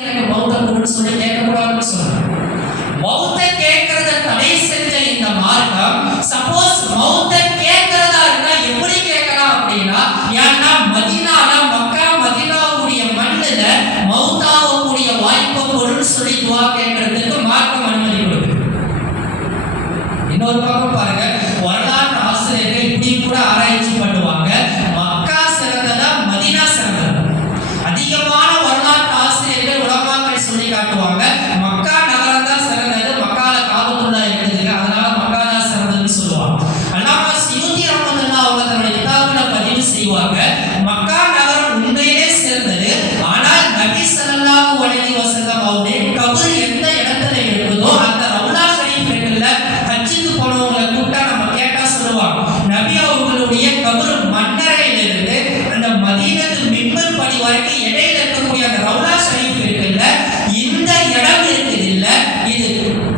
எனக்கு மௌத்த கொடுன்னு சொல்லி கேட்கக்கூடாதுன்னு சொல்றாங்க. மௌத்த கேட்கறத தடை செஞ்ச இந்த மார்க்கம் சப்போஸ் மௌத்த கேட்கறதா இருந்தா எப்படி கேட்கலாம் அப்படின்னா, ஏன்னா மதீனால மக்கா மதீனாவுடைய மண்ணுல மௌத்தாவக்கூடிய வாய்ப்பு பொருள் சொல்லி துவா கேட்கறதுக்கு மார்க்கம் அனுமதி கொடுக்குது. இன்னொரு பக்கம் பாருங்க, வரலாற்று ஆசிரியர்கள் இப்படி கூட ஆராய்ச்சி பண்ணுவாங்க, மக்கா சிறந்ததா மதீனா சிறந்ததா? அதிகமான வரலாற்று ஆசிரியர்கள் உலமாக்கள் சொல்லி காட்டுவாங்க மக்கா நகரம் தான் சிறந்தது, மக்கால காபத்துல்லா இருக்குது, அதனால மக்கா தான் சிறந்ததுன்னு சொல்லுவாங்க. அல்லாமா சியூதி ரஹ்மத்துல்லாஹி அவங்க தன்னுடைய கிதாபுல பதிவு செய்வாங்க, மக்கா நகரம் உண்மையிலே சிறந்தது, ஆனால் நபி ஸல்லல்லாஹு அலைஹி வஸல்லம் அவருடைய கபர் எந்த இடத்துல இருக்குதோ அந்த ரவுலா ஷரீஃப் இருக்குல்ல, ஹஜ்ஜுக்கு போனவங்களை கூட்டா நம்ம கேட்டா சொல்லுவாங்க, நபி அவர்களுடைய கபர் மன்னரையிலிருந்து அந்த மதீனத்து மிம்பர் படி வரைக்கும் இடையில இருக்கக்கூடிய அந்த ரவுலா ஷரீஃப் இருக்குல்ல, இந்த இடம் இருக்குது இல்ல, இது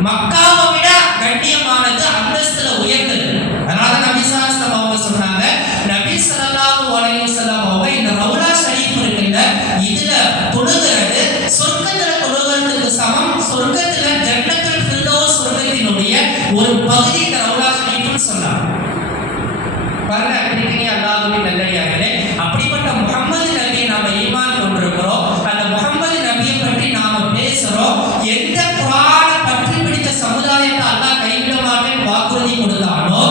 மக்காவை விட கண்ணியமானது, அந்தஸ்துல உயர்ந்தது. அதனால நபி ஸல்லல்லாஹு அலைஹி வஸல்லம் சொன்னாங்க, நபி ஸல்லல்லாஹு அலைஹி வஸல்லம் அவங்க இந்த ரவுலா ஷரீஃப் இருக்குல்ல, இதுல தொழுகிறது சொர்க்கத்துல தொழுகிறதுக்கு சமம், சொர்க்கத்துல ஜன்னத்துல் ஃபிர்தௌஸ் சொர்க்கத்தினுடைய ஒரு பகுதி இந்த ரவுலா ஷரீஃப்னு சொன்னாங்க. பாருங்க, அன்றைக்கு அல்லாஹ்வின் நல்லடியார்களே, அப்படிப்பட்ட முஹம்மது நபியை நாம ஈமான் கொண்டிருக்கிறோம். அந்த முஹம்மது நபியை பற்றி நாம பேசுறோம். எந்த குர்ஆனை பற்றி பிடித்த சமுதாயத்தை அல்லாஹ் கைவிட மாட்டேன்னு வாக்குறுதி கொடுத்தானோ,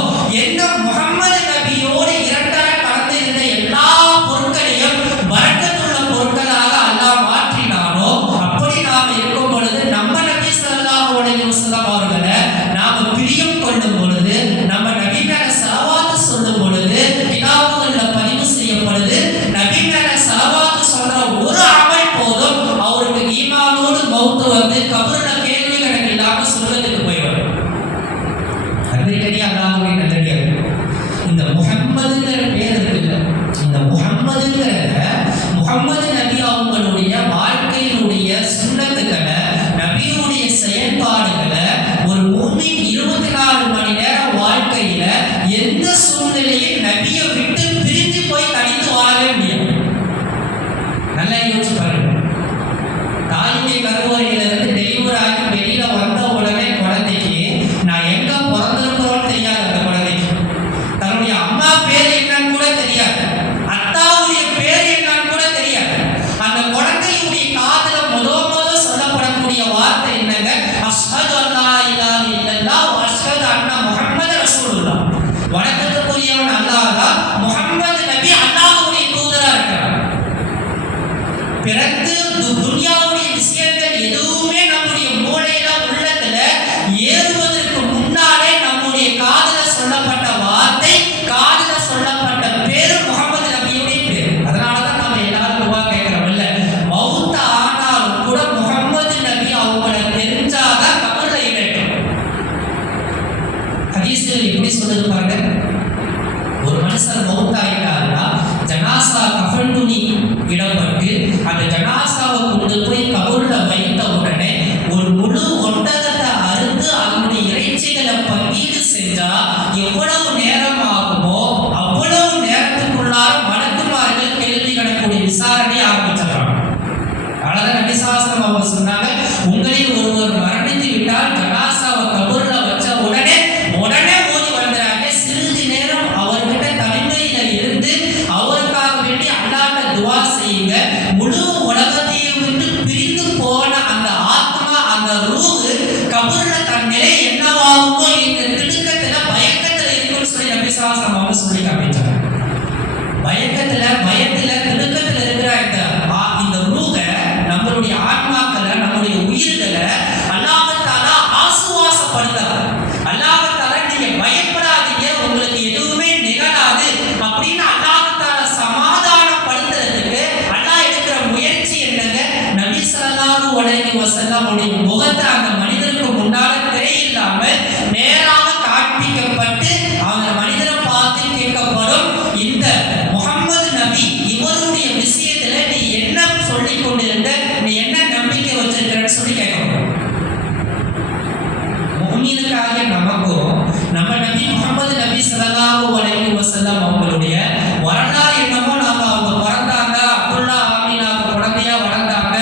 எந்த முஹம்மது நபியோடு இரண்டரை கலந்து இருந்த எல்லா பொருட்களையும் பரக்கத்துள்ள பொருட்களாக அல்லாஹ் மாற்றினானோ, அப்படி நாம இருக்கும் பொழுது நம்ம நபி ஸல்லல்லாஹு அலைஹி வஸல்லம் அவர்களை நாம பிரியம் கொள்ளும் பொழுது, நம்ம நபி மேல ஸலவாத் சொல்லும் பொழுது, கிதாபுகள்ல பதிவு செய்யப்படுது, நபி மேல ஸலவாத் சொல்ற ஒரு அமல் போதும் அவருக்கு ஈமானோடு மௌத் வந்து கபர்ல கேள்வி கணக்கு இல்லாம சொர்க்கத்துக்கு போய்வார். அன்றைக்கு அல்லாஹ்வின் நல்லடியார்களே, இந்த முஹம்மதுங்கிற பேர் இருக்குல்ல, இந்த முஹம்மது நபி அவங்களுடைய வாழ்க்கையினுடைய சுன்னத்துக்களை, நபியுடைய செயல்பாடுகளை ஒரு மூமின் 24 மணி நேரம் வாழ்க்கையில எந்த சூழ்நிலையில் நபியை விட்டு பிரிஞ்சு போய் தனித்து வாழவே முடியாது. நல்லா யோசிச்சு பாருங்க, தாயுடைய கருவறையிலிருந்து டெலிவரி ஆகி வெளியில வந்த உடனே குழந்தைக்கு நான் எங்க பிறந்திருக்கிறோன்னு தெரியாது. அந்த குழந்தைக்கு தன்னுடைய அம்மா பேர் என்னன்னு கூட தெரியாது, அத்தாவுடைய பேர் என்னன்னு கூட தெரியாது. அந்த குழந்தையுடைய காதுல முத சொல்லப்படக்கூடிய வார்த்தை என்னங்க? அஷ்ஹது அல்லா இலாஹ இல்லல்லாஹ் வ அஷ்ஹது அன்ன முஹம்மது ரசூலுல்லாஹ். வணக்கத்துக்குரியவன் அல்லாஹ் தான், முஹம்மது நபி அல்லாஹ்வுடைய தூதரா இருக்கிறார். பிறகு துன்யாவுடைய விஷயங்கள் எதுவுமே நம்முடைய மூளையில உள்ளத்துல ஏறுவதற்கு முன்னாலே நம்முடைய காதுல சொல்லப்பட்ட வார்த்தை, காதுல சொல்லப்பட்ட பேரு முஹம்மது நபியுடைய பேர். அதனாலதான் நம்ம எல்லாரும் துவா கேட்கிறோம்ல, மௌத்த ஆனாலும் கூட முஹம்மது நபி அவங்களை தெரிஞ்சாதான் கபர்ல இடட்டும். ஹதீஸ்ல எப்படி சொல்லுது பாருங்க, ஒரு மனுஷன் மௌத்தாயிட்டாருன்னா ஜனாசா கஃன் துணி இடப்பட்டு அந்த ஜனாசாவை கொண்டு போய் கபர்ல வைத்த உடனே ஒரு முழு ஒட்டகத்தை அறுத்து அதனுடைய இறைச்சிகளை பங்கீடு செஞ்சா எவ்வளவு நேரம் ஆகுமோ அவ்வளவு நேரத்துக்குள்ளார மலக்குமார்கள் கேள்வி கணக்குடைய விசாரணை ஆரம்பிச்சிடறாங்க. அழகாக நபி ஸல்லல்லாஹு அலைஹி வஸல்லம் அவங்க சொன்னாங்க, உங்களில் ஒருவர் மரணித்து விட்டால் ஜனாசாவை கபர்ல வச்ச உடனே ஓடி வந்துறாங்க. சிறிது நேரம் அவர்கிட்ட தனிமையில இருந்து அவருக்காக வேண்டி அல்லாஹ்ட்ட துஆ செய்யுங்க. முழு உலகத்தையும் விட்டு பிரிந்து போன அந்த ஆத்மா, அந்த ரூஹ் கபர்ல தன் நிலை என்னவாகுமோ இந்த திடுக்கத்துல பயக்கத்துல இருக்குன்னு சொல்லி நபி ஸல்லல்லாஹு அலைஹி வஸல்லம் சொல்லி காமிச்சாங்க. பயத்துல திடுக்கத்துல இருக்கிற இந்த ரூஹை, நம்மளுடைய ஆத்மாக்களை, நம்மளுடைய உயிர்களை அல்லாஹ் தஆலா ஆசுவாசப்படுத்துறார். அல்லாஹ் தஆலா நீங்க பயப்படாதீங்க, உங்களுக்கு எதுவுமே நிகழாது அப்படின்னு அல்லாஹ் தஆலா சமாதானப்படுத்துறதுக்கு அல்லாஹ் எடுக்கிற முயற்சி என்னங்க? நபி ஸல்லல்லாஹு அலைஹி வஸல்லம் உடைய முகத்தை அந்த மனிதருக்கு முன்னால திரையில்லாம நேராக காண்பிக்கப்பட்டு அந்த மனிதரை பார்த்து கேட்கப்படும், இந்த முஹம்மது நபி இவருடைய விஷயத்துல நீ என்ன சொல்லிக் கொண்டிருந்த, நீ என்ன நம்பிக்கை வச்சிருக்கிறன்னு சொல்லி கேட்கப்படும். முஃமினுக்காக நமக்கும் நம்ம நபி முஹம்மது நபி ஸல்லல்லாஹு அலைஹி வஸல்லம் அவங்களுடைய வரலாறு என்னமோ, நாம அவங்க பிறந்தாங்க, அப்துல்லா ஆமீனாவுக்கு குழந்தையா வளர்ந்தாங்க,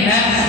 என்ன?